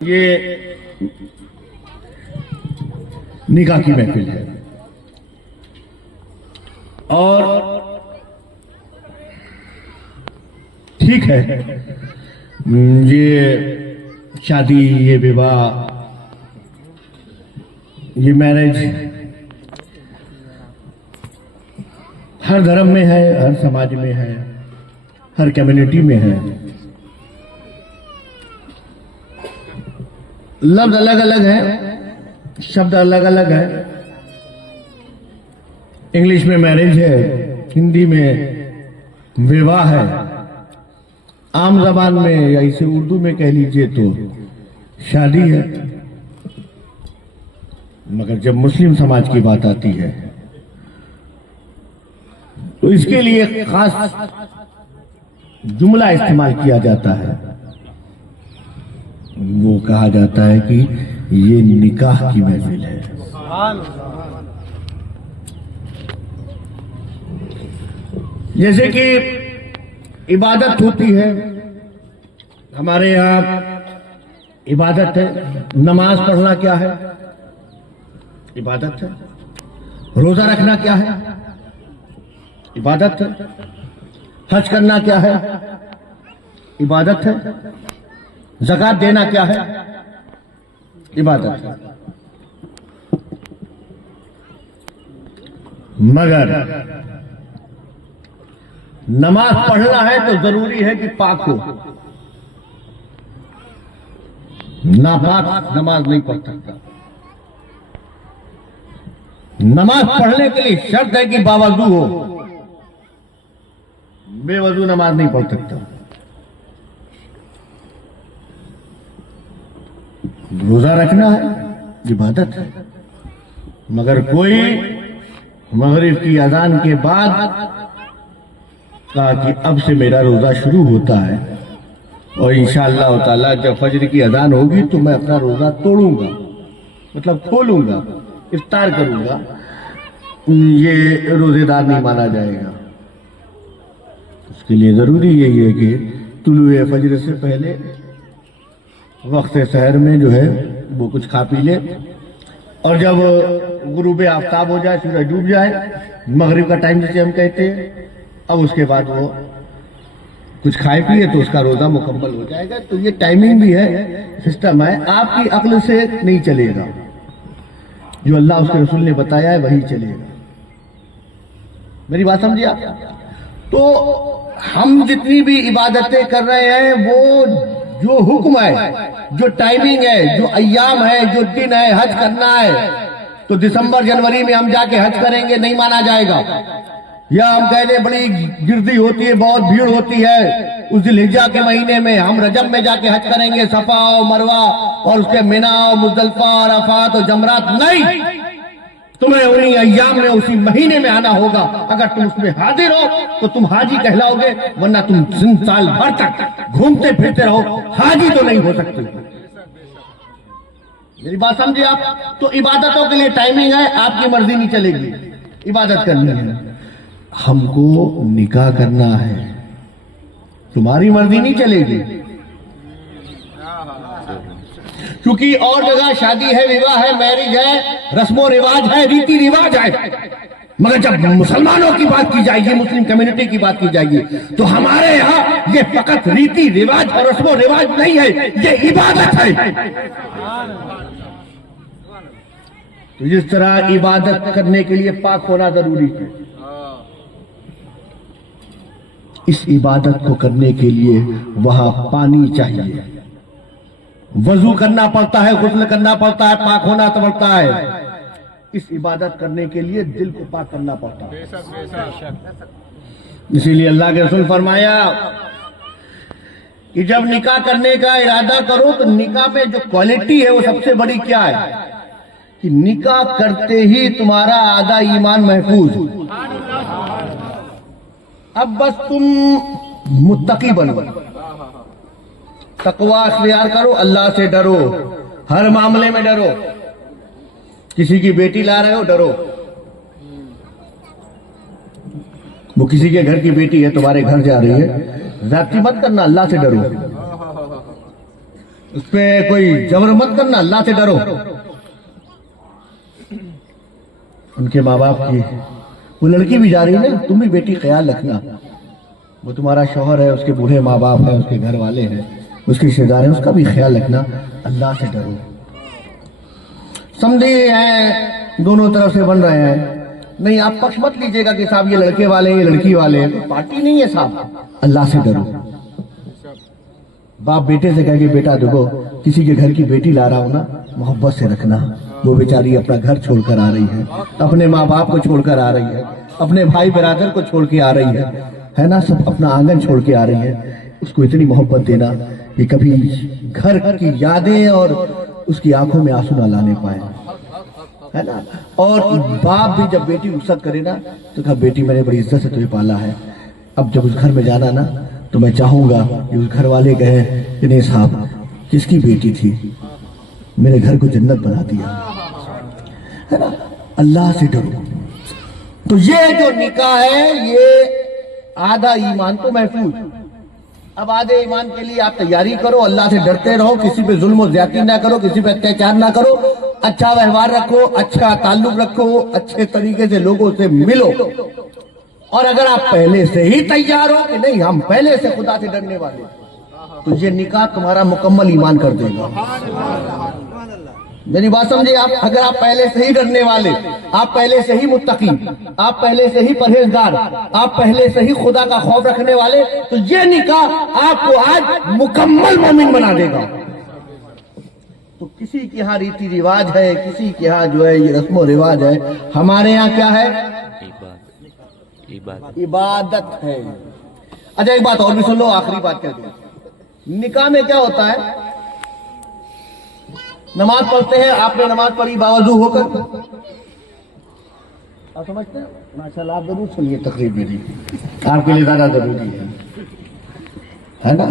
یہ نکاح کی محفل ہے اور ٹھیک ہے، یہ شادی، یہ وواہ، یہ میرج ہر دھرم میں ہے، ہر سماج میں ہے، ہر کمیونٹی میں ہے۔ لفظ الگ الگ ہے، شبد الگ الگ ہے۔ انگلش میں میرج ہے، ہندی میں وواہ ہے، عام زبان میں یا اسے اردو میں کہہ لیجئے تو شادی ہے۔ مگر جب مسلم سماج کی بات آتی ہے تو اس کے لیے خاص جملہ استعمال کیا جاتا ہے، وہ کہا جاتا ہے کہ یہ نکاح کی محفل ہے۔ جیسے کہ عبادت ہوتی ہے، ہمارے یہاں عبادت ہے، نماز پڑھنا کیا ہے؟ عبادت ہے۔ روزہ رکھنا کیا ہے؟ عبادت ہے۔ حج کرنا کیا ہے؟ عبادت ہے۔ زکوٰۃ دینا کیا ہے؟ عبادت ہے۔ مگر نماز پڑھنا ہے تو ضروری ہے کہ پاک ہو، ناپاک نماز نہیں پڑھ سکتا۔ نماز پڑھنے کے لیے شرط ہے کہ باوضو ہو، بے وضو نماز نہیں پڑھ سکتا۔ روزہ رکھنا ہے، عبادت ہے، مگر کوئی مغرب کی اذان کے بعد کہا کہ اب سے میرا روزہ شروع ہوتا ہے اور انشاءاللہ تعالی جب فجر کی اذان ہوگی تو میں اپنا روزہ توڑوں گا، مطلب کھولوں گا، افطار کروں گا، یہ روزے دار نہیں مانا جائے گا۔ اس کے لیے ضروری یہی ہے کہ طلوع فجر سے پہلے وقت سحر میں جو ہے وہ کچھ کھا پی لے، اور جب غروب آفتاب ہو جائے، سورج ڈوب جائے، مغرب کا ٹائم جسے ہم کہتے ہیں، اب اس کے بعد وہ کچھ کھائے پیے تو اس کا روزہ مکمل ہو جائے گا۔ تو یہ ٹائمنگ بھی ہے، سسٹم ہے، آپ کی عقل سے نہیں چلے گا، جو اللہ اس کے رسول نے بتایا ہے وہی چلے گا۔ میری بات سمجھے آپ؟ تو ہم جتنی بھی عبادتیں کر رہے ہیں وہ جو حکم ہے، جو ٹائمنگ ہے، جو ایام ہے، جو دن ہے، حج کرنا ہے تو دسمبر جنوری میں ہم جا کے حج کریں گے، نہیں مانا جائے گا۔ یا ہم کہہ دیں بڑی گردی ہوتی ہے، بہت بھیڑ ہوتی ہے اس ذی الحجہ کے مہینے میں، ہم رجب میں جا کے حج کریں گے، صفا اور مروہ اور اس کے منی اور مزدلفہ اور عرفات اور جمرات، نہیں، تمہیں انہی ایام میں اسی مہینے میں آنا ہوگا۔ اگر تم اس میں حاضر ہو تو تم حاجی کہلاؤ گے، ورنہ تم سال بھر تک گھومتے پھرتے رہو، حاجی تو نہیں ہو سکتے۔ میری بات سمجھے آپ؟ تو عبادتوں کے لیے ٹائمنگ ہے، آپ کی مرضی نہیں چلے گی، عبادت کرنی ہے۔ ہم کو نکاح کرنا ہے، تمہاری مرضی نہیں چلے گی، کیونکہ اور جگہ شادی ہے، وواہ ہے، میرج ہے، رسم و رواج ہے، ریتی رواج ہے، مگر جب مسلمانوں کی بات کی جائے گی، مسلم کمیونٹی کی بات کی جائے گی تو ہمارے یہاں یہ فقط ریتی رواج اور رسم و رواج نہیں ہے، یہ عبادت ہے۔ تو جس طرح عبادت کرنے کے لیے پاک ہونا ضروری ہے، اس عبادت کو کرنے کے لیے وہاں پانی چاہیے، وضو کرنا پڑتا ہے، غسل کرنا پڑتا ہے، پاک ہونا پڑتا ہے۔ اس عبادت کرنے کے لیے دل کو پاک کرنا پڑتا ہے۔ اسی لیے اللہ کے رسول فرمایا کہ جب نکاح کرنے کا ارادہ کرو تو نکاح میں جو کوالٹی ہے وہ سب سے بڑی کیا ہے کہ نکاح کرتے ہی تمہارا آدھا ایمان محفوظ۔ اب بس تم متقی بنو، تقوی اختیار کرو، اللہ سے ڈرو، ہر معاملے میں ڈرو۔ کسی کی بیٹی لا رہے ہو، ڈرو، وہ کسی کے گھر کی بیٹی ہے، تمہارے گھر جا رہی ہے، زیادتی مت کرنا، اللہ سے ڈرو۔ उस पे कोई जबर मत करना, अल्लाह से डरो। उनके माँ बाप की, वो लड़की भी जा रही है ना, तुम भी बेटी ख्याल रखना, वो तुम्हारा शौहर है, उसके बूढ़े माँ बाप हैं, उसके घर वाले हैं, उसके रिश्तेदार हैं, उसका भी ख्याल रखना, अल्लाह से डरो। समझे हैं दोनों तरफ से बन रहे हैं, नहीं आप पक्ष मत लीजिएगा कि साहब ये लड़के वाले ये लड़की वाले हैं, पार्टी नहीं है साहब, अल्लाह से डरो। बाप बेटे से कहेंगे बेटा देखो किसी के घर की बेटी ला रहा हो ना, मोहब्बत से रखना, वो बेचारी अपना घर छोड़कर आ रही है, अपने माँ बाप को छोड़कर आ रही है, अपने भाई बिरादर को छोड़ के आ रही है ना, सब अपना आंगन छोड़ के आ रही है, उसको इतनी मोहब्बत देना कि कभी घर की यादें और उसकी आंखों में आंसू ना लाने पाए, है ना। और बाप भी जब बेटी रुखसत करे ना तो कहा बेटी मैंने बड़ी इज्जत से तुम्हें पाला है, अब जब उस घर में जाना ना तो मैं चाहूंगा कि उस घर वाले कहे कि नहीं साहब किसकी बेटी थी, मेरे घर को जन्नत बना दिया, है ना। अल्लाह से डरो। तो ये जो निकाह है ये आधा ईमान तो महफूज, अब आधे ईमान के लिए आप तैयारी करो, अल्लाह से डरते रहो, किसी पे जुल्म और ज्यादती ना करो, किसी पे अत्याचार ना करो, अच्छा व्यवहार रखो, अच्छा ताल्लुक रखो, अच्छे तरीके से लोगों से मिलो। और अगर आप पहले से ही तैयार हो कि नहीं हम पहले से खुदा से डरने वाले, तो ये निकाह तुम्हारा मुकम्मल ईमान कर देगा। मेरी बात समझे आप, अगर आप पहले से ही डरने वाले, आप पहले से ही मुत्तकी, आप पहले से ही परहेजगार, आप पहले से ही खुदा का खौफ रखने वाले, तो ये निकाह आपको आज मुकम्मल मोमिन बना देगा। तो किसी के यहाँ रीति रिवाज है, किसी के यहाँ जो है ये रस्मो रिवाज है, हमारे यहाँ क्या है? इबादत है। अच्छा एक बात और भी सुन लो, आखिरी बात कह दूं। निकाह में क्या होता है, नमाज पढ़ते हैं, आपने नमाज पढ़ी बावजू होकर, आप समझते हैं माशाल्लाह, आप जरूर सुनिए तकरीर मेरी, आपके लिए ज्यादा जरूरी है ना,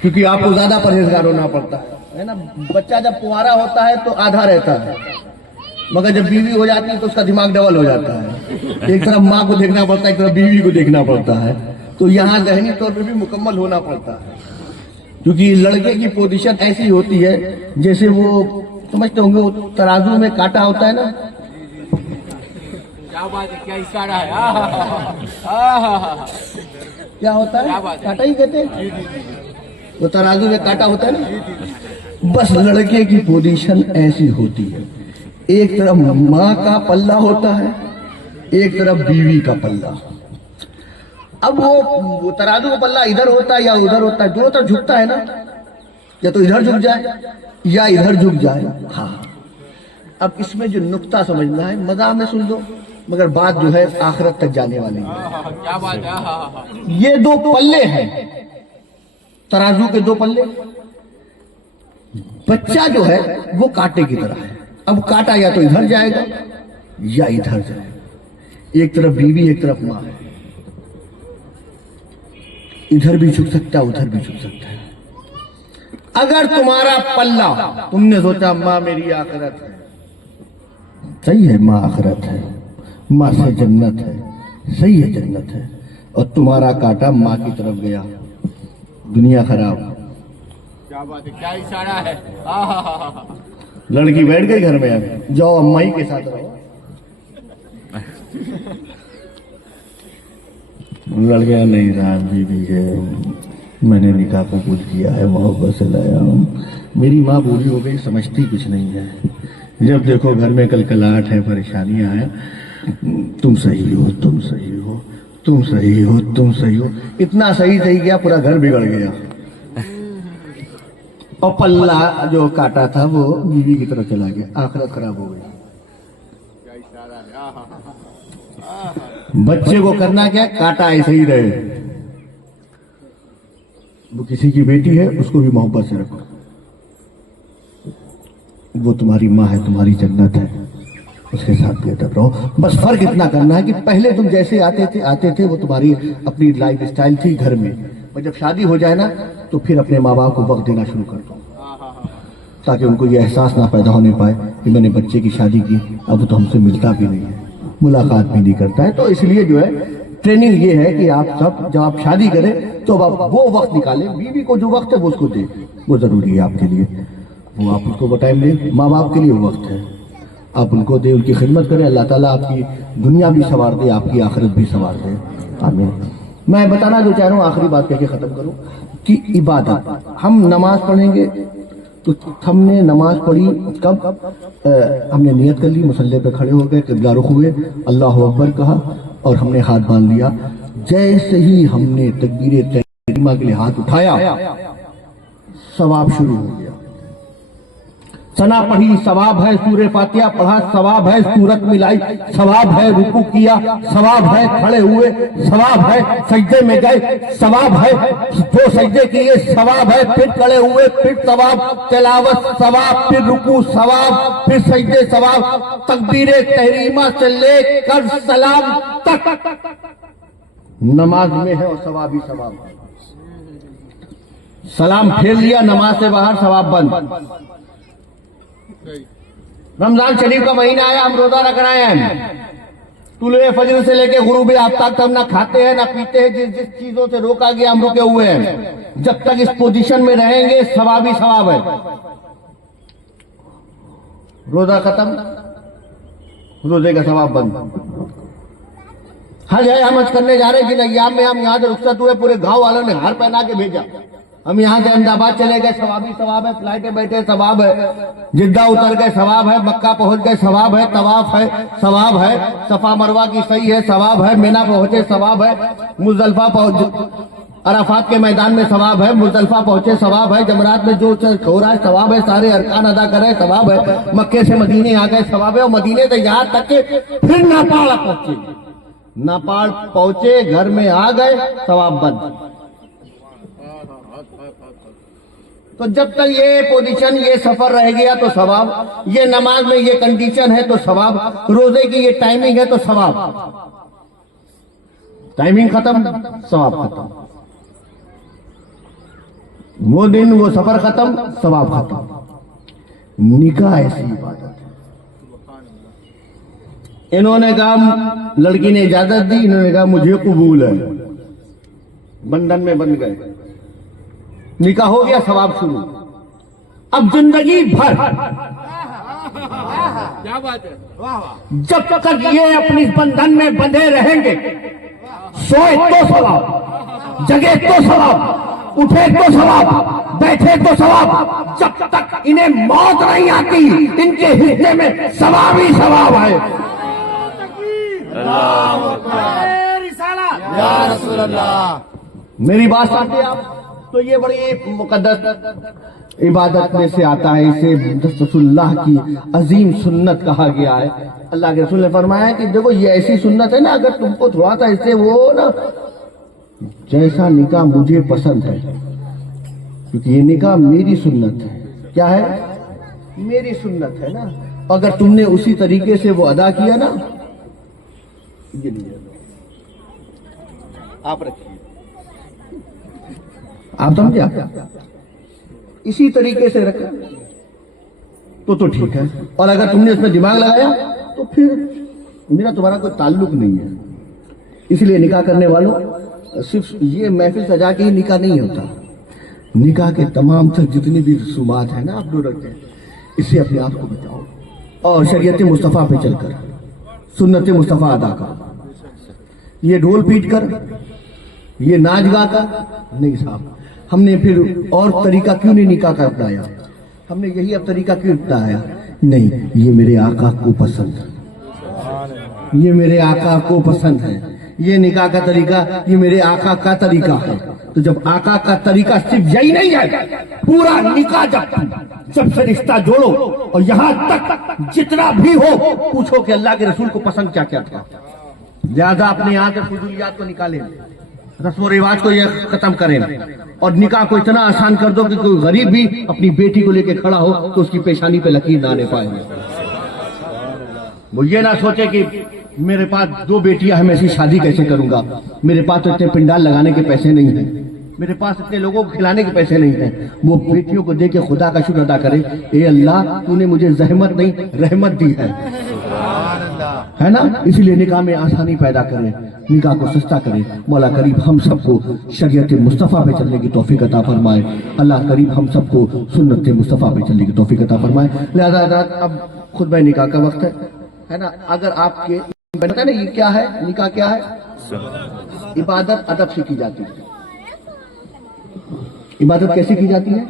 क्योंकि आपको ज्यादा परहेजगार होना पड़ता है ना। बच्चा जब कुंवारा होता है तो आधा रहता है, मगर जब बीवी हो जाती है तो उसका दिमाग डबल हो जाता है, एक तरफ माँ को देखना पड़ता है, एक तरफ बीवी को देखना पड़ता है, तो यहाँ ज़हनी तौर पर भी मुकम्मल होना पड़ता है, क्योंकि लड़के की पोजीशन ऐसी होती है जैसे वो समझते होंगे वो तराजू में कांटा होता है ना, क्या बात है, क्या इशारा है, क्या होता है, कांटा ही कहते हैं, वो तराजू में कांटा होता है ना, बस लड़के की पोजीशन ऐसी होती है, एक तरफ माँ का पल्ला होता है, एक तरफ बीवी का पल्ला। अब वो तराजू का पल्ला इधर होता है या उधर होता है, दोनों तरफ झुकता है ना, या तो इधर झुक जाए या इधर झुक जाए। हाँ, अब इसमें जो नुक्ता समझना है, मजाक में सुन लो, मगर बात जो है आखिरत तक जाने वाली है। क्या बात है, ये दो पल्ले हैं, तराजू के दो पल्ले, बच्चा जो है वो कांटे की तरह है। अब कांटा या तो इधर जाएगा या इधर जाएगा, एक तरफ बीवी एक तरफ माँ है, इधर भी झुक सकता है उधर भी झुक सकता है। अगर तुम्हारा पल्ला, तुमने सोचा माँ मेरी आखिरत है, सही है, माँ आखिरत है, माँ से जन्नत है, सही है जन्नत है, और तुम्हारा कांटा माँ की तरफ गया, दुनिया खराब। क्या बात है, क्या इशारा है, लड़की बैठ गई घर में, अब जाओ अम्मा ही के साथ रहो। लड़कियां नहीं साहब बीवी है, मैंने निकाह को कुछ किया है, मोहब्बत से लाया हूँ, मेरी माँ बूढ़ी हो गई, समझती कुछ नहीं है, जब देखो घर में कलकलाहट है, परेशानियां हैं, तुम सही हो तुम सही हो तुम सही हो तुम सही हो, इतना सही सही गया पूरा घर बिगड़ गया, और पल्ला जो काटा था वो बीवी की तरफ चला गया, आखिरत खराब हो गई। क्या इशारा है, बच्चे को करना क्या, काटा ऐसे ही रहे, वो किसी की बेटी है उसको भी मोहब्बत से रखो, वो तुम्हारी माँ है, तुम्हारी जन्नत है, उसके साथ बेहतर रहो। बस फर्क इतना करना है कि पहले तुम जैसे आते थे वो तुम्हारी अपनी लाइफ स्टाइल थी घर में, और जब शादी हो जाए ना तो फिर अपने माँ बाप को वक्त देना शुरू कर दो, ताकि उनको ये एहसास ना पैदा होने पाए कि मैंने बच्चे की शादी की, अब तो हमसे मिलता भी नहीं है, मुलाकात भी नहीं करता है। तो इसलिए जो है ट्रेनिंग ये है कि आप सब जब आप शादी करें तो अब आप वो वक्त निकालें, बीवी को जो वक्त है वो उसको दें, वो जरूरी है आपके लिए, वो आप उसको वो टाइम दें। माँ बाप के लिए वो वक्त है, आप उनको दें, उनकी खिदमत करें। अल्लाह ताला आपकी दुनिया भी संवार दे, आपकी आखिरत भी संवार दे, आमीन। मैं बताना जो चाह रहा हूँ, आखिरी बात कह के खत्म करूँ कि इबादत, हम नमाज पढ़ेंगे तो हमने नमाज पढ़ी कब? हमने नियत कर ली, मुसल्ले पे खड़े हो गए, किबला रुख हुए, अल्लाह अकबर कहा और हमने हाथ बांध लिया। जैसे ही हमने तकबीर तहरीमा के लिए हाथ उठाया, सवाब शुरू हो गया। सना पढ़ी सवाब है, सूरे फातिहा पढ़ा सवाब है, सूरत मिलाई सवाब है, रुकू किया सवाब है, खड़े हुए सवाब है, सजदे में गए सवाब है, जो सजदे किए सवाब है, फिर खड़े हुए फिर सवाब, तिलावत सवाब, फिर रुकू सवाब, फिर सजदे सवाब, तकबीर तहरीमा से लेकर सलाम तक नमाज में है और सवाब ही सवाब। सलाम फेर लिया, नमाज से बाहर, सवाब बंद। रमजान शरीफ का महीना आया, हम रोजा रख रहे हैं। तुलुए फजर से लेके गुरूब आफ्ताब तक हम ना खाते हैं ना पीते हैं, जिस जिस चीजों से रोका गया हम रुके हुए हैं। जब तक इस पोजीशन में रहेंगे सवाब ही सवाब है। रोजा खत्म, रोजे का सवाब बंद। हज है, हम हज करने जा रहे हैं, जिन अय्याम में हम यहाँ से रुखसत हुए, पूरे गांव वालों ने हार पहना के भेजा। हम यहाँ से अहमदाबाद चले गए, सवाब ही सवाब है, फ्लाइट में बैठे सवाब है, जिद्दा उतर गए सवाब है, मक्का पहुंच गए सवाब है, तवाफ है सवाब है, सफा मरवा की सही है सवाब है, मीना पहुंचे सवाब है, मुजदलिफा पहुंच, अराफात के मैदान में सवाब है, मुजदलिफा पहुंचे सवाब है, जमरात में जो हो रहा है सवाब है, सारे अरकान अदा करे सवाब है, मक्के से मदीने आ गए सवाब है, और मदीने से यहाँ तक के फिर नेपाल पहुंचे, नेपाल पहुंचे घर में आ गए सवाब बंद। तो जब तक ये पोजीशन, ये सफर रह गया तो सवाब, ये नमाज में ये कंडीशन है तो सवाब, रोजे की ये टाइमिंग है तो सवाब, टाइमिंग खत्म सवाब खत्म, वो दिन वो सफर खत्म सवाब खत्म। निकाह ऐसी इबादत है। इन्होंने कहा, लड़की ने इजाजत दी, इन्होंने कहा मुझे कबूल है, बंधन में बंध गए, निकाह हो गया, सवाब शुरू। अब जिंदगी भर क्या बात है, वाह वाह। जब तक ये अपनी बंधन में बंधे रहेंगे, सोए तो सवाब, जगे तो सवाब, उठे तो सवाब, बैठे तो सवाब, जब तक इन्हें मौत नहीं आती इनके हिस्से में सवाब ही सवाब है। या रसूल अल्लाह। मेरी बात समझे आप? तो ये बड़ी मुकद्दस इबादत में से आता है, इसे रसूलुल्लाह की अजीम सुन्नत कहा गया है। अल्लाह के रसूल ने फरमाया कि देखो ये ऐसी सुन्नत है ना, अगर तुमको थोड़ा सा इससे वो ना, जैसा निकाह मुझे पसंद है, क्योंकि ये निकाह मेरी सुन्नत है। क्या है? मेरी सुन्नत है ना। अगर तुमने उसी तरीके से वो अदा किया ना, ये नहीं है, आप रखिए, आप समझे? इसी तरीके से रखा तो ठीक है, और अगर तुमने उसमें दिमाग लगाया तो फिर मेरा तुम्हारा कोई ताल्लुक नहीं है। इसलिए निकाह करने वालों, सिर्फ ये महफिल सजा के ही निकाह नहीं होता, निकाह के तमाम तक जितनी भी रसूमात है ना आप लोग रखते हैं, इससे अपने आप को बचाओ और शरीयत मुस्तफ़ा पे चलकर सुन्नत मुस्तफ़ा अदा करो। ये ढोल पीट कर, ये नाच गा कर नहीं साहब, हमने फिर और तरीका क्यों नहीं निकाह का अपनाया? हमने यही अब तरीका क्यों अपनाया? नहीं, ये मेरे आका को पसंद है, ये मेरे आका को पसंद है, ये निकाह का तरीका ये मेरे आका का तरीका है। तो जब आका का तरीका सिर्फ यही नहीं है, पूरा निकाह जब से रिश्ता जोड़ो और यहाँ तक जितना भी हो, पूछो कि अल्लाह के रसूल को पसंद क्या क्या था। लिहाजा अपने यहाँ से फुजूलियात को निकालें, रस्म और रिवाज को ये खत्म करें, और निकाह को इतना आसान कर दो कि कोई गरीब भी अपनी बेटी को लेके खड़ा हो तो उसकी पेशानी पे लकीर ना आने पाए। वो ये ना सोचे कि मेरे पास 2 बेटियां हैं, मैं ऐसी शादी कैसे करूंगा, मेरे पास तो इतने पिंडाल लगाने के पैसे नहीं हैं, मेरे पास इतने लोगों को खिलाने के पैसे नहीं हैं। वो बेटियों को दे के खुदा का शुक्र अदा करे, ए अल्लाह तूने मुझे जहमत नहीं रहमत दी है ना। इसलिए निकाह में आसानी पैदा करें। نکاح کو سستا کرے. مولا کریم ہم سب کو شریعت مصطفیٰ پہ چلنے کی توفیق عطا فرمائے. اللہ کریم ہم سب کو سنت مصطفیٰ پہ چلنے کی توفیق عطا فرمائے. لہذا حضرات اب خطبہ نکاح کا وقت ہے نا. اگر آپ کے بنتا نا یہ کیا ہے, نکاح کیا ہے؟ عبادت ادب سے کی جاتی ہے. عبادت کیسے کی جاتی ہے؟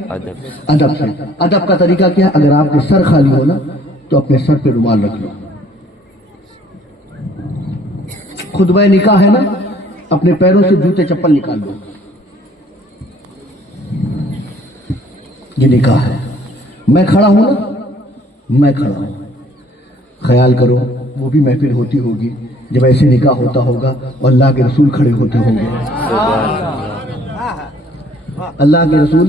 ادب سے. ادب کا طریقہ کیا ہے؟ اگر آپ کے سر خالی ہو نا تو اپنے سر پہ رومال رکھ لو. خطبہ نکاح ہے نا, اپنے پیروں سے جوتے چپل نکال لو. یہ نکاح ہے. میں کھڑا ہوں نا, میں کھڑا ہوں. خیال کرو وہ بھی محفل ہوتی ہوگی جب ایسے نکاح ہوتا ہوگا اور اللہ کے رسول کھڑے ہوتے ہوں گے. اللہ کے رسول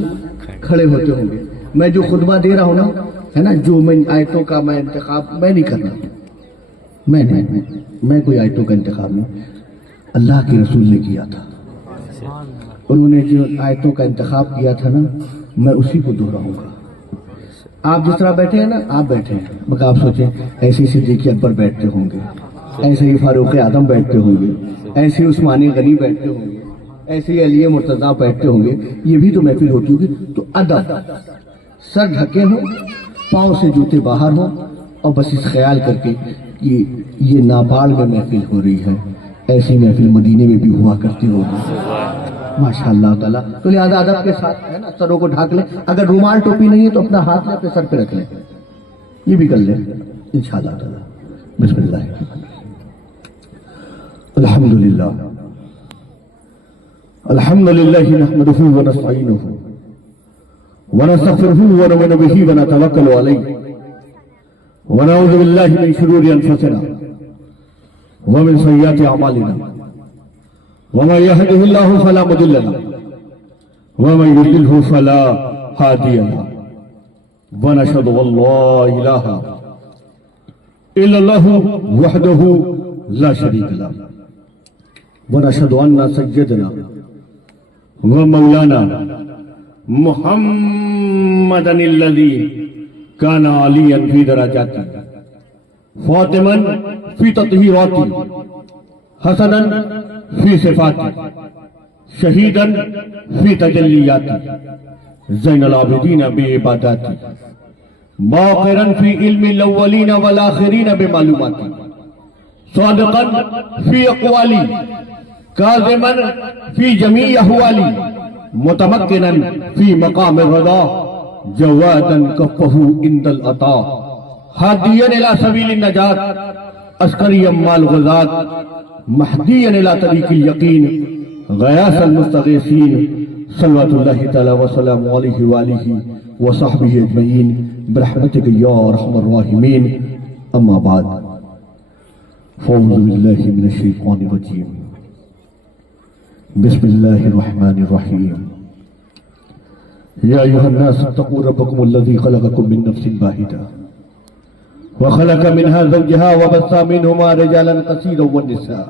کھڑے ہوتے ہوں گے. میں جو خطبہ دے رہا ہوں نا ہے نا, جو میں آیتوں کا میں انتخاب میں نہیں کرنا. میں کوئی آیتوں کا انتخاب نہیں, اللہ کے رسول نے کیا تھا. انہوں نے جو آیتوں کا انتخاب کیا تھا نا, میں اسی کو دہراؤں گا. آپ جس طرح بیٹھے ہیں نا, آپ بیٹھے ہیں, مگر آپ سوچیں ایسے صدیق اکبر بیٹھتے ہوں گے, ایسے ہی فاروق اعظم بیٹھتے ہوں گے, ایسے ہی عثمان غنی بیٹھتے ہوں گے, ایسے ہی علی مرتضیٰ بیٹھتے ہوں گے. یہ بھی تو محفل ہوتی ہوگی. تو ادب, سر ڈھکے ہوں, پاؤں سے جوتے باہر ہوں, اور بس اس خیال کر کے کہ یہ ناپاڑ میں محفل ہو رہی ہے, ایسی محفل مدینے میں بھی ہوا کرتی ہوگی ماشاء اللہ تعالیٰ. تو لہٰذا ادب کے ساتھ ہے نا سروں کو ڈھانک لیں. اگر رومال ٹوپی نہیں ہے تو اپنا ہاتھ لے اپنے سر پہ رکھ لیں, یہ بھی کر لیں انشاءاللہ تعالیٰ. بسم اللہ. الحمدللہ الحمدللہ نحمدہ ونستعینہ ونستغفرہ ونؤمن بہ ونتوکل علیہ ونعوذ باللہ من شرور انفسنا ومن سیئات اعمالنا ومن يهده الله فلا مضل له ومن يضلل فلا هادي له ونشهد ان لا اله الا الله وحده لا شريك له ونشهد ان سيدنا ومولانا محمدا الذي كان عاليا في درجاته فاطما في تطهيراته حسنا في صفاته شهيدا في تجلياته زين العابدين بعباداته باقرا في علم الاولين والاخرين بمعلوماته صادقا في اقوالي كاظما في جميع احوالي متمكنا في مقام الرضا جوادا كفه عند العطاء هاديا الى سبيل النجاة عسكريا مع الغزاة مهديا الى طريق اليقين غياث المستغيثين صلوات الله تعالى وسلامه عليه وآله وصحبه اجمعين برحمتك يا ارحم الراحمين. اما بعد فاعوذ بالله من الشيطان الرجيم. بسم الله الرحمن الرحيم. يا أيها الناس اتقوا ربكم الذي خلقكم من نفس واحدة وخلق منها زوجها وبث منهما رجالا كثيرا والنساء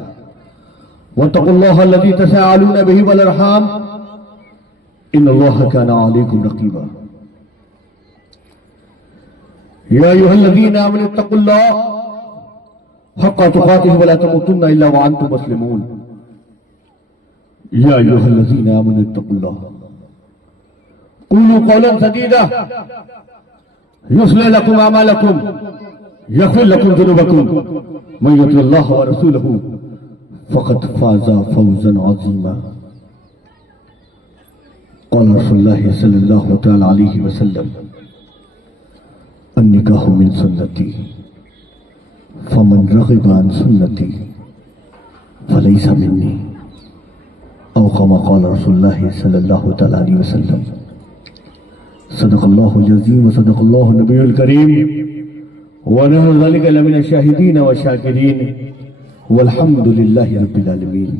واتقوا الله الذي تساءلون به والأرحام إن الله كان عليكم رقيبا. يا أيها الذين آمنوا اتقوا الله حق تقاته ولا تموتن إلا وأنتم مسلمون. يا أيها الذين آمنوا اتقوا الله قولوا قولا سديدا يصلح لكم أعمالكم يغفر لكم ذنوبكم من يطع الله ورسوله فقد فاز فوزا عظيما. قال رسول الله صلى الله تعالى عليه وسلم النكاح من سنتي فمن رغب عن سنتي فليس مني أو كما قال رسول الله صلى الله تعالى عليه وسلم. صدق الله العظيم وصدق الله النبي الكريم ونحن ذلك لمن الشاهدين والشاكرين والحمد لله رب العالمين.